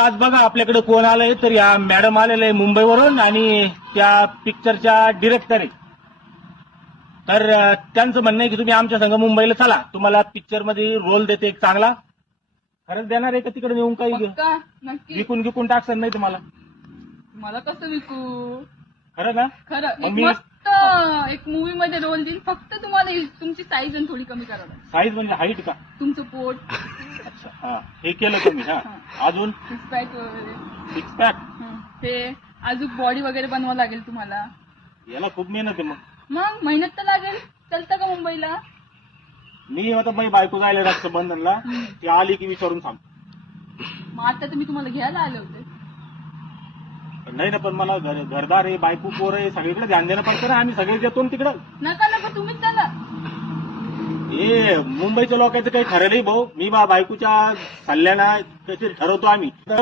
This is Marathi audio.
आज बघा आपल्याकडे कोण आलंय, तर या मॅडम आलेले आहे मुंबईवरून आणि त्या पिक्चरच्या डिरेक्टर आहेत. तर त्यांचं म्हणणं आहे की तुम्ही आमच्या संघ मुंबईला चला, तुम्हाला पिक्चर मध्ये रोल देते एक चांगला. खरंच देणार आहे का तिकडे नेऊन काही पक्का नक्की. विकून टाकणार नाही तुम्हाला? मला कसं विकू? खरं ना? खरं मग एक मी मस्त एक मूवी मध्ये रोल देईल. फक्त तुम्हाला तुमची साईज आणि थोडी कमी करावं लागेल. साईज म्हणजे हाईट का? तुमचं पोट, अच्छा, हा हे केलं तुम्ही. हा अजून सिक्स पॅक वगैरे, सिक्स पॅक हे अजून बॉडी वगैरे बनवावं लागेल तुम्हाला. याला खूप मेहनत आहे. मग मेहनत तर लागेल. चलतं का मुंबईला? मी आता बाई बायको जायला रक्षाबंधनला, ती आली की विचारून सांग. मग आता तर मी तुम्हाला घ्यायला आले होते. नाही ना, पण मला घरदार आहे, बायको पोर आहे, सगळीकडे ध्यान देणं पडतं ना. आम्ही सगळे देतो ना तिकडं. नका तुम्हीच चला. हे मुंबईच्या लोकांचं काही खरं नाही भाऊ. मी बायकोच्या सल्ल्यानं ठरवतो आम्ही.